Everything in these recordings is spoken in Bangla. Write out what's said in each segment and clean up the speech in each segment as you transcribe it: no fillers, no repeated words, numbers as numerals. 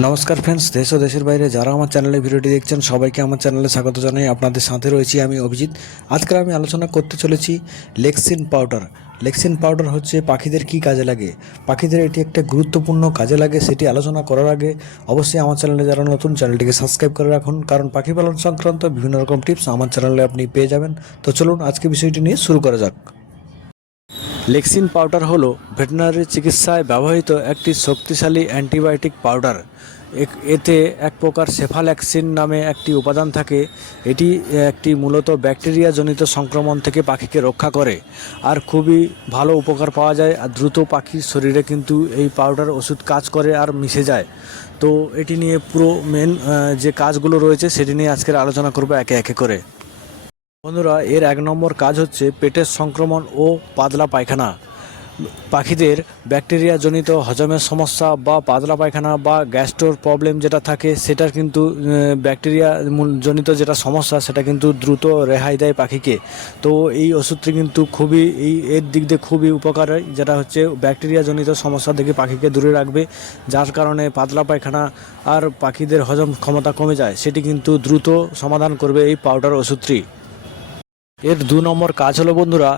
নমস্কার ফ্রেন্ডস, দেশ ও দেশের বাইরে যারা আমার চ্যানেলে ভিডিওটি দেখছেন সবাইকে আমার চ্যানেলে স্বাগত জানাই। আপনাদের সাথে রয়েছি আমি অভিজিৎ। আজকে আমি আলোচনা করতে চলেছি লেক্সিন পাউডার। লেক্সিন পাউডার হচ্ছে পাখিদের কি কাজে লাগে, পাখিদের এটি একটা গুরুত্বপূর্ণ কাজে লাগে। সেটি আলোচনা করার আগে অবশ্যই আমার চ্যানেলে যারা নতুন, চ্যানেলটিকে সাবস্ক্রাইব করে রাখুন, কারণ পাখি পালন সংক্রান্ত বিভিন্ন রকম টিপস আমার চ্যানেলে আপনি পেয়ে যাবেন। তো চলুন আজকে বিষয়টি নিয়ে শুরু করা যাক। লেক্সিন পাউডার হলো ভেটেরিনারি চিকিৎসায় ব্যবহৃত একটি শক্তিশালী অ্যান্টিবায়োটিক পাউডার। এতে এক প্রকার সেফাল্যাক্সিন নামে একটি উপাদান থাকে। এটি একটি মূলত ব্যাকটেরিয়া জনিত সংক্রমণ থেকে পাখিকে রক্ষা করে, আর খুবই ভালো উপকার পাওয়া যায়। আর দ্রুত পাখির শরীরে কিন্তু এই পাউডার ওষুধ কাজ করে আর মিশে যায়। তো এটি নিয়ে পুরো মেন যে কাজগুলো রয়েছে সেটি নিয়ে আজকের আলোচনা করব একে একে করে। বন্ধুরা, এর 1 নম্বর কাজ হচ্ছে পেটের সংক্রমণ ও পাতলা পায়খানা। পাখিদের ব্যাকটেরিয়া জনিত হজমের সমস্যা বা পাতলা পায়খানা বা গ্যাস্ট্রোর প্রবলেম যেটা থাকে, সেটার কিন্তু ব্যাকটেরিয়া জনিত যেটা সমস্যা সেটা কিন্তু দ্রুত রেহাই দেয় পাখিকে। তো এই ওষুধটি কিন্তু খুবই এর দিক দিয়ে খুবই উপকারী, যেটা হচ্ছে ব্যাকটেরিয়া জনিত সমস্যা থেকে পাখিকে দূরে রাখবে, যার কারণে পাতলা পায়খানা আর পাখিদের হজম ক্ষমতা কমে যায়, সেটি কিন্তু দ্রুত সমাধান করবে এই পাউডার ওষুধটি। এর 2 নম্বর কাজ হলো বন্ধুরা,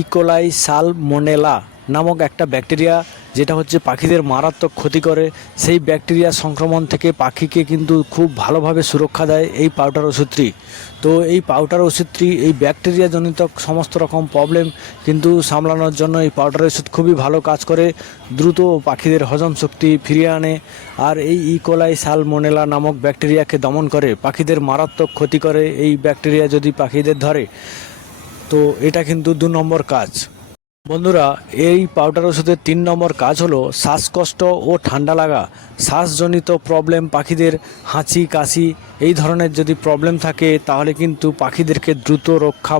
ইকোলাই সালমোনেলা নামক একটা ব্যাকটেরিয়া, যেটা হচ্ছে পাখিদের মারাত্মক ক্ষতি করে। সেই ব্যাকটেরিয়া সংক্রমণ থেকে পাখিকে কিন্তু খুব ভালোভাবে সুরক্ষা দেয় এই পাউডার ওষুধটি। তো এই পাউডার ওষুধটি এই ব্যাকটেরিয়া জনিত সমস্ত রকম প্রবলেম কিন্তু সামলানোর জন্য এই পাউডার ওষুধ খুবই ভালো কাজ করে, দ্রুত পাখিদের হজম শক্তি ফিরিয়ে আনে। আর এই ইকোলাই সালমোনেলা নামক ব্যাকটেরিয়াকে দমন করে, পাখিদের মারাত্মক ক্ষতি করে এই ব্যাকটেরিয়া যদি পাখিদের ধরে। তো এটা কিন্তু 2 নম্বর কাজ। বন্ধুরা, এই পাউডার ওষুধের 3 নম্বর কাজ হলো শ্বাসকষ্ট ও ঠান্ডা লাগা। শ্বাসজনিত প্রবলেম, পাখিদের হাঁচি কাশি এই ধরনের যদি প্রবলেম থাকে, তাহলে কিন্তু পাখিদেরকে দ্রুত রক্ষা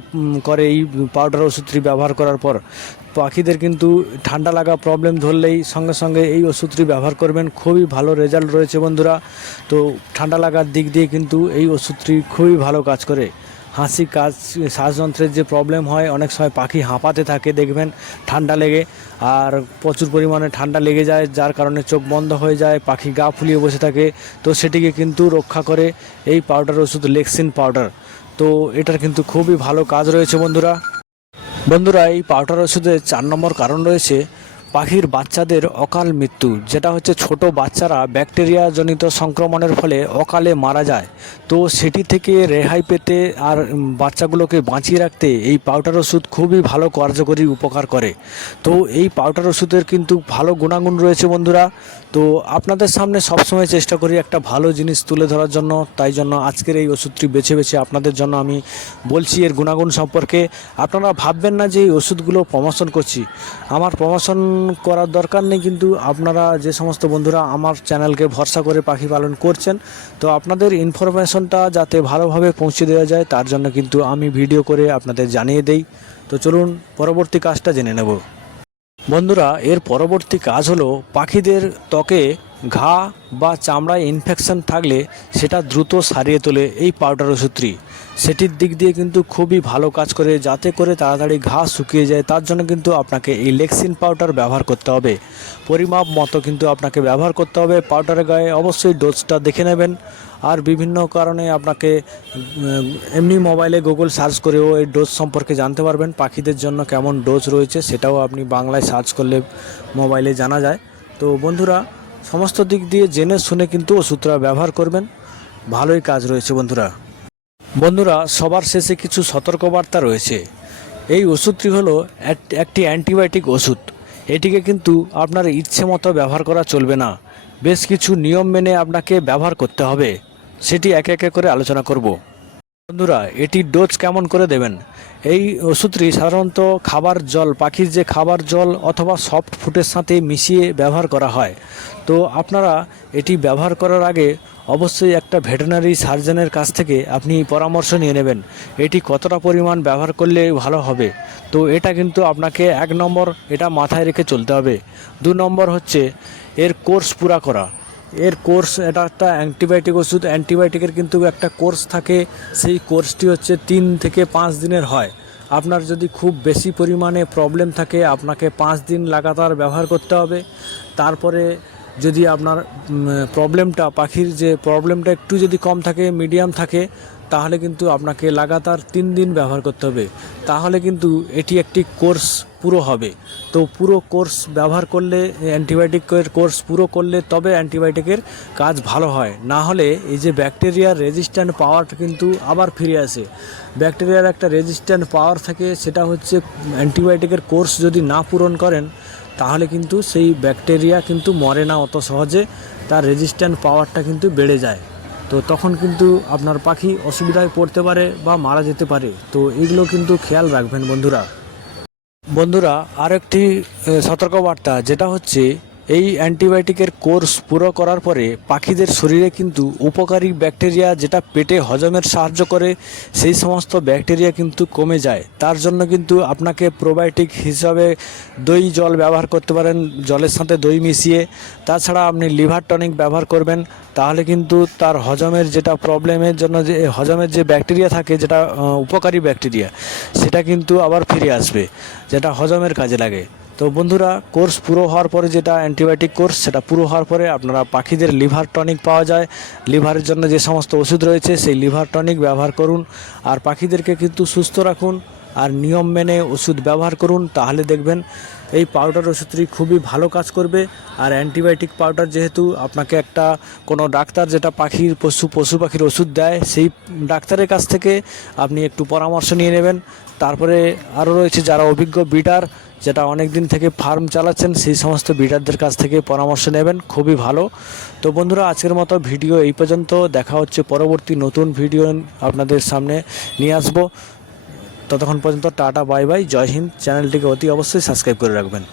করে এই পাউডার ওষুধটি ব্যবহার করার পর। পাখিদের কিন্তু ঠান্ডা লাগা প্রবলেম ধরলেই সঙ্গে সঙ্গে এই ওষুধটি ব্যবহার করবেন, খুবই ভালো রেজাল্ট রয়েছে বন্ধুরা। তো ঠান্ডা লাগার দিক দিয়ে কিন্তু এই ওষুধটি খুবই ভালো কাজ করে। হাঁচি কাজ, শ্বাসযন্ত্রের যে প্রবলেম হয়, অনেক সময় পাখি হাঁপাতে থাকে দেখবেন ঠান্ডা লেগে, আর প্রচুর পরিমাণে ঠান্ডা লেগে যায়, যার কারণে চোখ বন্ধ হয়ে যায়, পাখি গা ফুলিয়ে বসে থাকে। তো সেটিকে কিন্তু রক্ষা করে এই পাউডার ওষুধ লেক্সিন পাউডার। তো এটার কিন্তু খুবই ভালো কাজ রয়েছে বন্ধুরা। বন্ধুরা, এই পাউডার ওষুধের 4 নম্বর কারণ রয়েছে পাখির বাচ্চাদের অকাল মৃত্যু, যেটা হচ্ছে ছোট বাচ্চারা ব্যাকটেরিয়া জনিত সংক্রমণের ফলে অকালে মারা যায়। তো সেটি থেকে রেহাই পেতে আর বাচ্চাগুলোকে বাঁচিয়ে রাখতে এই পাউডার ওষুধ খুবই ভালো কার্যকরী উপকার করে। তো এই পাউডার ওষুধের কিন্তু ভালো গুণাগুণ রয়েছে বন্ধুরা। তো আপনাদের সামনে সবসময় চেষ্টা করি একটা ভালো জিনিস তুলে ধরার জন্য, তাই জন্য আজকের এই ওষুধটি বেছে বেছে আপনাদের জন্য আমি বলছি এর গুণাগুণ সম্পর্কে। আপনারা ভাববেন না যে এই ওষুধগুলো প্রমোশন করছি, আমার প্রমোশন করার দরকার নেই। কিন্তু আপনারা যে সমস্ত বন্ধুরা আমার চ্যানেলকে ভরসা করে পাখি পালন করছেন, তো আপনাদের ইনফরমেশনটা যাতে ভালোভাবে পৌঁছে দেওয়া যায়, তার জন্য কিন্তু আমি ভিডিও করে আপনাদের জানিয়ে দেই। তো চলুন পরবর্তী কাজটা জেনে নেব। বন্ধুরা, এর পরবর্তী কাজ হলো পাখিদের ত্বকে ঘা বা চামড়ায় ইনফেকশন থাকলে সেটা দ্রুত সারিয়ে তোলে এই পাউডার ওষুধটি। সেটির দিক দিয়ে কিন্তু খুবই ভালো কাজ করে, যাতে করে তাড়াতাড়ি ঘা শুকিয়ে যায়। তার জন্য কিন্তু আপনাকে এই লেক্সিন পাউডার ব্যবহার করতে হবে, পরিমাপ মতো কিন্তু আপনাকে ব্যবহার করতে হবে। পাউডারের গায়ে অবশ্যই ডোজটা দেখে নেবেন। আর বিভিন্ন কারণে আপনাকে এমনি মোবাইলে গুগল সার্চ করেও এই ডোজ সম্পর্কে জানতে পারবেন, পাখিদের জন্য কেমন ডোজ রয়েছে সেটাও আপনি বাংলায় সার্চ করলে মোবাইলে জানা যায়। তো বন্ধুরা, সমস্ত দিক দিয়ে জেনে শুনে কিন্তু ওষুধটা ব্যবহার করবেন, ভালোই কাজ রয়েছে বন্ধুরা। বন্ধুরা, সবার শেষে কিছু সতর্কবার্তা রয়েছে। এই ওষুধটি হলো একটি অ্যান্টিবায়োটিক ওষুধ। এটিকে কিন্তু আপনার ইচ্ছে মতো ব্যবহার করা চলবে না, বেশ কিছু নিয়ম মেনে আপনাকে ব্যবহার করতে হবে। সেটি একে একে করে আলোচনা করব। বন্ধুরা, এটির ডোজ কেমন করে দেবেন? এই ওষুধটি সাধারণত খাবার জল, পাখির যে খাবার জল অথবা সফট ফুডের সাথে মিশিয়ে ব্যবহার করা হয়। তো আপনারা এটি ব্যবহার করার আগে অবশ্যই একটা ভেটেরিনারি সার্জনের কাছ থেকে আপনি পরামর্শ নিয়ে নেবেন, এটি কতটা পরিমাণ ব্যবহার করলে ভালো হবে। তো এটা কিন্তু আপনাকে 1 নম্বর এটা মাথায় রেখে চলতে হবে। 2 নম্বর হচ্ছে এর কোর্স পুরা করা। এর কোর্স, এটা একটা অ্যান্টিবায়োটিক ওষুধ, অ্যান্টিবায়োটিকের কিন্তু একটা কোর্স থাকে। সেই কোর্সটি হচ্ছে 3 থেকে 5 দিনের হয়। আপনার যদি খুব বেশি পরিমাণে প্রবলেম থাকে, আপনাকে 5 দিন লাগাতার ব্যবহার করতে হবে। তারপরে যদি আপনার প্রবলেমটা পাখির যে প্রবলেমটা একটু যদি কম থাকে মিডিয়াম থাকে তাহলে কিন্তু আপনাকে লাগাতার 3 দিন ব্যবহার করতে হবে, তাহলে কিন্তু এটি একটি কোর্স পুরো হবে। তো পুরো কোর্স ব্যবহার করলে অ্যান্টিবায়োটিকের কোর্স পুরো করলে তবে অ্যান্টিবায়োটিকের কাজ ভালো হয়, না হলে এই যে ব্যাকটেরিয়ার রেজিস্ট্যান্ট পাওয়ারটা কিন্তু আবার ফিরে আসে। ব্যাকটেরিয়ার একটা রেজিস্ট্যান্ট পাওয়ার থাকে, সেটা হচ্ছে অ্যান্টিবায়োটিকের কোর্স যদি না পূরণ করেন তাহলে কিন্তু সেই ব্যাকটেরিয়া কিন্তু মরে না অত সহজে, তার রেজিস্ট্যান্ট পাওয়ারটা কিন্তু বেড়ে যায়। তো তখন কিন্তু আপনার পাখি অসুবিধায় পড়তে পারে বা মারা যেতে পারে। তো এগুলো কিন্তু খেয়াল রাখবেন বন্ধুরা আরেকটি সতর্কবার্তা, যেটা হচ্ছে এই অ্যান্টিবায়োটিকের কোর্স পুরো করার পরে পাখিদের শরীরে কিন্তু উপকারী ব্যাকটেরিয়া যেটা পেটে হজমের সাহায্য করে সেই সমস্ত ব্যাকটেরিয়া কিন্তু কমে যায়। তার জন্য কিন্তু আপনাকে প্রোবায়োটিক হিসাবে দই জল ব্যবহার করতে পারেন, জলের সাথে দই মিশিয়ে। তাছাড়া আপনি লিভার টনিক ব্যবহার করবেন, তাহলে কিন্তু তার হজমের যেটা প্রবলেমের জন্য যে হজমের যে ব্যাকটেরিয়া থাকে, যেটা উপকারী ব্যাকটেরিয়া, সেটা কিন্তু আবার ফিরে আসবে, যেটা হজমের কাজে লাগে। তো বন্ধুরা কোর্স পুরো হওয়ার পরে, যেটা অ্যান্টিবায়োটিক কোর্স সেটা পুরো হওয়ার পরে আপনারা পাখিদের লিভার টনিক পাওয়া যায়, লিভারের জন্য যে সমস্ত ওষুধ রয়েছে সেই লিভার টনিক ব্যবহার করুন। আর পাখিদেরকে কিন্তু সুস্থ রাখুন আর নিয়ম মেনে ওষুধ ব্যবহার করুন, তাহলে দেখবেন এই পাউডার ওষুধটি খুবই ভালো কাজ করবে। আর অ্যান্টিবায়োটিক পাউডার যেহেতু আপনাকে একটা কোনো ডাক্তার যেটা পশু পাখির ওষুধ দেয়, সেই ডাক্তারের কাছ থেকে আপনি একটু পরামর্শ নিয়ে নেবেন। তারপরে আরও রয়েছে যারা অভিজ্ঞ ব্রিডার, যেটা অনেক দিন থেকে ফার্ম চালাচ্ছেন, সেই সমস্ত ব্রিডারদের কাছ থেকে পরামর্শ নেবেন, খুবই ভালো। তো বন্ধুরা আজকের মতো ভিডিও এই পর্যন্ত, দেখা হচ্ছে পরবর্তী নতুন ভিডিও আপনাদের সামনে নিয়ে আসবো। ততক্ষণ পর্যন্ত টাটা বাই বাই, জয় হিন্দ। চ্যানেলটিকে অতি অবশ্যই সাবস্ক্রাইব করে রাখবেন।